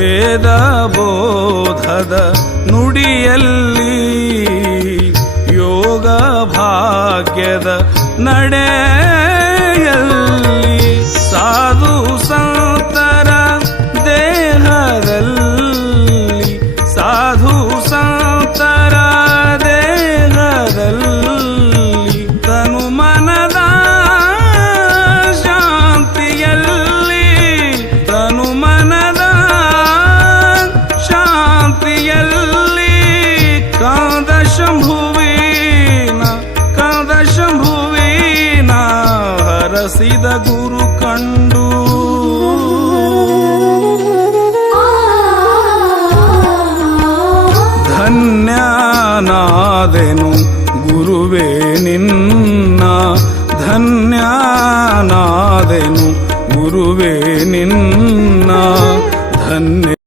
ವೇದ ಬೋಧದ ನುಡಿಯಲ್ಲಿ ಯೋಗ ಭಾಗ್ಯದ ನಡೆಯಲ್ಲಿ ಸಾಧು ಸಂತರ ದೇಹದಲ್ಲಿ ಸಾಧು ಸಂತರ ಶಾಂತಿಯಲ್ಲಿ ಕಾದ ಶಂಭುವೀನ ಕಾದ ಶಂಭುವೀನ ಹರಸಿದ ಗುರು ಕಂಡು. ಧನ್ಯನಾದೆನು ಗುರುವೇ ನಿನ್ನ, ಧನ್ಯನಾದೆನು ಗುರುವೇ ನಿನ್ನ, ಧನ್ಯ